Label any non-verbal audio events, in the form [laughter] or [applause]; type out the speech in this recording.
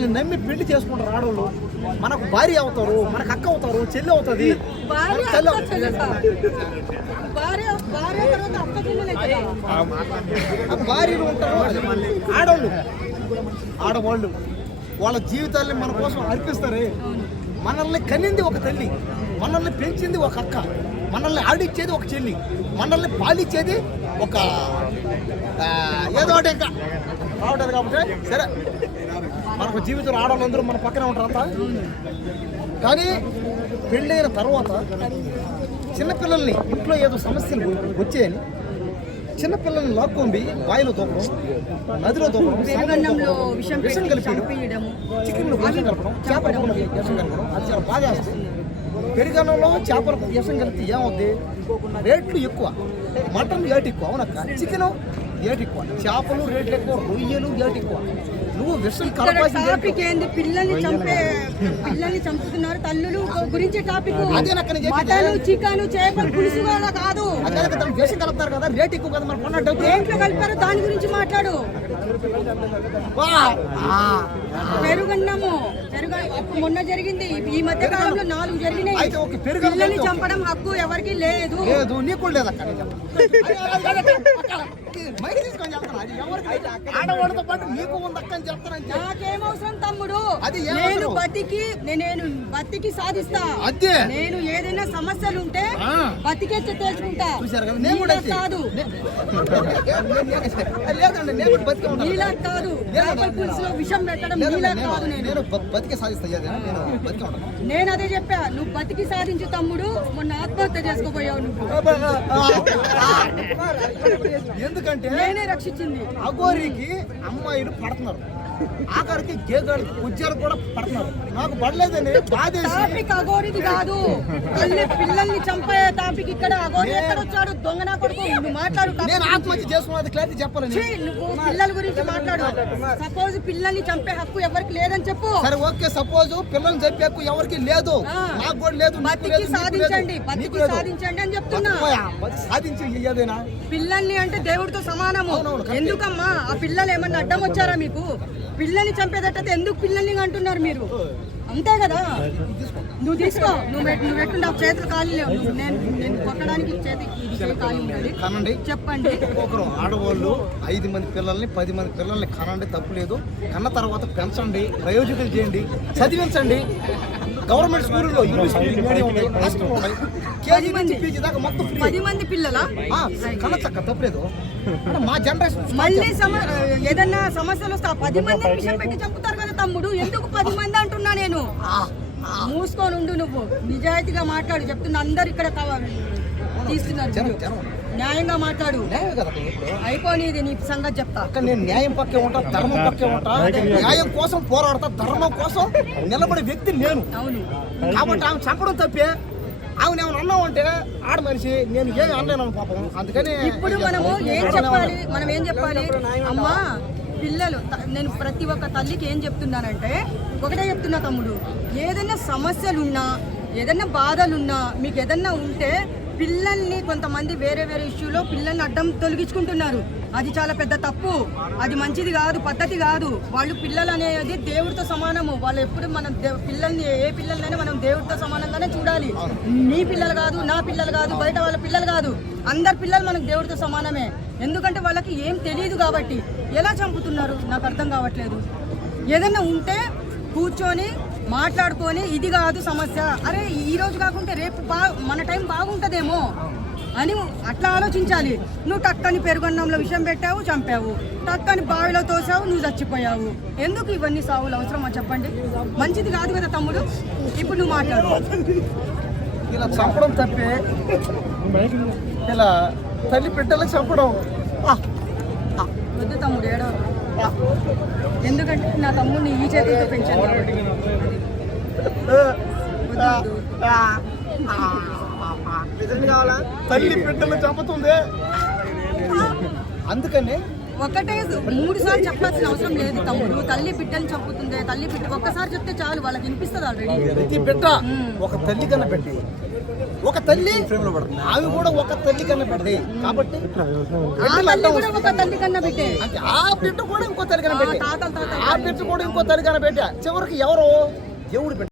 మనల్ని నమ్మి పెళ్ళి చేసుకుంటారు ఆడవాళ్ళు. మనకు భార్య అవుతారు మనకు అక్క అవుతారు చెల్లి అవుతుంది. భార్యలు ఉంటారు ఆడవాళ్ళు. ఆడవాళ్ళు. వాళ్ళ జీవితాల్ని మన కోసం అర్పిస్తారే. మనల్ని కనింది ఒక తల్లి మనల్ని పెంచింది ఒక అక్క మనల్ని ఆడిచ్చేది ఒక చెల్లి మనల్ని పాలిచ్చేది ఒక ఏదో ఒకటి ఇంకా. రావట్లేదు కాబట్టి సరే. మనకు జీవితం ఆడవాళ్ళందరూ మన పక్కనే ఉంటారు అంతా. కానీ పెళ్ళైన తర్వాత చిన్నపిల్లల్ని ఇంట్లో ఏదో సమస్యలు వచ్చాయని చిన్నపిల్లల్ని లాక్కొని బావిలో దూకడం నదిలో పెరుగన్నంలో విషం కలిపి చికెన్లో విషం కలపడం చేపల విషం కలపడం అది చాలా బాగా వేస్తుంది పెరుగన్నంలో చేపల విషం కలిపితే ఏమవుద్ది? రేట్లు ఎక్కువ మటన్ రేట్ ఎక్కువ అవునక్క చికెన్ రేట్ ఎక్కువ చేపలు రేట్లు ఎక్కువ రొయ్యలు రేట్ ఎక్కువ. నువ్వు టాపిక్ ఏంది? పిల్లల్ని చంపే పిల్లల్ని చంపుతున్నారు తల్లులు. గురించి టాపిక్. మటన్ చికెన్ చేపలు పులుసు కూడా కాదు. అదే కదా విషం కలుపుతారు కదా రేట్ ఎక్కువ కదా మరి కొన్న డబ్బు దేంట్లో కలిపారు దాని గురించి మాట్లాడు. వా! ఆ. పెరుగన్నము. పెరుగ మొన్న జరిగింది. ఈ మధ్య కాలంలో నాలుగు జరిగినాయి. అయితే ఒక పెరుగన్నం పిల్లల్ని చంపడం హక్కు ఎవరికి లేదు. లేదు నీకు కూడా లేదక్క [laughs] నేను చెప్తాను. మైక్ తీసుకొని చెప్తాను. అది ఎవరికి ఆడవాడితో పాటు నీకు ఉందక్క అని చెప్తానని చెప్పి. నాకేమవసరం తమ్ముడు అది నేను? బతికి నేను బతికి సాధిస్తా అదే. నేను ఏదైనా సమస్యలు ఉంటే ఆ. బతికేస్తే తెలుసుకుంటా కదా నీలా. కాదు విషం పెట్టడం నీలా కాదు నేను బతికే సాధిస్తా అదే చెప్పా నువ్వు బతికి సాధించు తమ్ముడు మొన్న ఆత్మహత్య చేసుకోపోయావు నువ్వు ఎందుకంటే నేనే రక్షించింది అగోరికి అమ్మాయిలు పడుతున్నారు ఆఖరికి గేగాడికి ఉద్యోగాలు కూడా పడుతున్నారు. నాకు పడలేదని టాపిక్ అగోరిది కాదు. తల్లి పిల్లల్ని చంపే టాపిక్ ఇక్కడ. అగోరి ఎక్కడ వచ్చాడు దొంగ నా కొడుకు? నువ్వు మాట్లాడు నేను ఆత్మహత్య చేసుకున్నది క్లారిటీ చెప్పాలని ఛీ, నువ్వు పిల్లల గురించి మాట్లాడు. సపోజ్ పిల్లల్ని చంపే హక్కు ఎవరికి లేదని చెప్పు. సరే ఓకే సపోజ్ పిల్లల్ని చెప్పాకు ఎవరికి లేదు. నాకు కూడా లేదు బతికి సాధించండి బతికి. సాధించండి అని చెప్తున్నా. సాధించి ఏదైనా? పిల్లల్ని అంటే దేవుడితో సమానము. ఎందుకమ్మా? ఆ పిల్లలు ఏమన్నా అడ్డం వచ్చారా మీకు? పిల్లల్ని చంపేదట్టయితే ఎందుకు పిల్లల్ని అంటున్నారు మీరు? అంతే కదా? నువ్వు తీసుకో. నువ్వు నువ్వు పెట్టు నాకు చేతులు ఖాళీ లేవు. నేను నేను కొట్టడానికి చేతి ఖాళీ కనండి. చెప్పండి. ఒకరు ఆడవాళ్ళు ఐదు మంది పిల్లల్ని పది మంది పిల్లల్ని కనండి తప్పు లేదు. కన్న తర్వాత పెంచండి ప్రయోజకులు చేయండి చదివించండి. గవర్నమెంట్ స్కూల్లో ఇంగ్లీష్ మీడియం కేజీ నుంచి పీజీ దాకా మొత్తం పది మంది పిల్లలా? కనచక్క తప్పలేదు. మా జనరేషన్ మళ్ళీ సమ ఏదన్నా సమస్యలు వస్తే ఆ పది మంది విషయం పెట్టి చంపుతారు కదా తమ్ముడు? ఎందుకు పది మంది అంటున్నా నేను? మూసుకొని ఉండు నువ్వు. నిజాయితీగా మాట్లాడు. చెప్తున్నా అందరు ఇక్కడ కావాలి తీస్తున్నారు న్యాయంగా మాట్లాడు. అయిపోయినది నీ సంగతి చెప్తా. అక్కడ నేను న్యాయం పక్కే ఉంటా ధర్మం పక్కే ఉంటా. న్యాయం కోసం పోరాడతా ధర్మం కోసం నిలబడే వ్యక్తి నేను. అవును. కాబట్టి ఆమె చంపడం తప్పే. ఆమె ఏమైనా అన్నావు అంటే ఆడ మనిషి నేను ఏమి అనలేను పాపం. అందుకని ఇప్పుడు మనము ఏం చెప్పాలి? మనం ఏం చెప్పాలి? అమ్మా పిల్లలు నేను ప్రతి ఒక్క తల్లికి ఏం చెప్తున్నానంటే ఒకటే చెప్తున్నా తమ్ముడు. ఏదైనా సమస్యలున్నా ఏదైనా బాధలున్నా మీకు ఏదన్నా ఉంటే పిల్లల్ని కొంతమంది వేరే వేరే ఇష్యూలో పిల్లల్ని అడ్డం తొలగించుకుంటున్నారు. అది చాలా పెద్ద తప్పు. అది మంచిది కాదు పద్ధతి కాదు. వాళ్ళు పిల్లలు అనేది దేవుడితో సమానము. వాళ్ళు ఎప్పుడు మనం పిల్లల్ని ఏ పిల్లలైనా మనం దేవుడితో సమానంగానే చూడాలి. నీ పిల్లలు కాదు నా పిల్లలు కాదు బయట వాళ్ళ పిల్లలు కాదు. అందరి పిల్లలు మనకు దేవుడితో సమానమే. ఎందుకంటే వాళ్ళకి ఏం తెలియదు కాబట్టి. ఎలా చంపుతున్నారు? నాకు అర్థం కావట్లేదు. ఏదైనా ఉంటే కూర్చొని మాట్లాడుకొని ఇది కాదు సమస్య. అరే ఈ రోజు కాకుంటే రేపు బా మన టైం బాగుంటుందేమో అని అట్లా ఆలోచించాలి. నువ్వు టక్కని పెరుగన్నంలో విషయం పెట్టావు చంపావు. టక్కని బావిలో తోసావు నువ్వు చచ్చిపోయావు. ఎందుకు ఇవన్నీ సావులు అవసరమా చెప్పండి? మంచిది కాదు కదా తమ్ముడు? ఇప్పుడు నువ్వు మాట్లాడు. ఇలా చంపడం తప్పే. ఇలా తల్లి బిడ్డలు చంపడం. వద్దు తమ్ముడు ఏడో ఎందుకంటే నా తమ్ముడిని ఈ చేతితో పెంచాను కాబట్టి. వద్దు. తల్లి బిడ్డలు చంపుతుంది. అందుకని ఒకటే మూడు సార్లు చెప్పాల్సిన అవసరం లేదు తమ్ముడు. తల్లి బిడ్డని చంపుతుంది తల్లి బిడ్డ ఒక్కసారి చెప్తే చాలు వాళ్ళకి వినిపిస్తుంది ఆల్రెడీ ప్రతి బిడ్డ ఒక తల్లి కన్నా పెట్టి ఒక తల్లి ఆమె కూడా ఒక తల్లి కన్నా పెద్దది. కాబట్టి ఆ తల్లి కూడా ఒక తల్లి కన్నా పెట్టే. అంటే ఆ బిడ్డ కూడా ఇంకో తల్లి కన్నా పెట్టి. ఆ బిడ్డ కూడా ఇంకో తల్లి కన్నా పెట్టా. చివరికి ఎవరు? దేవుడు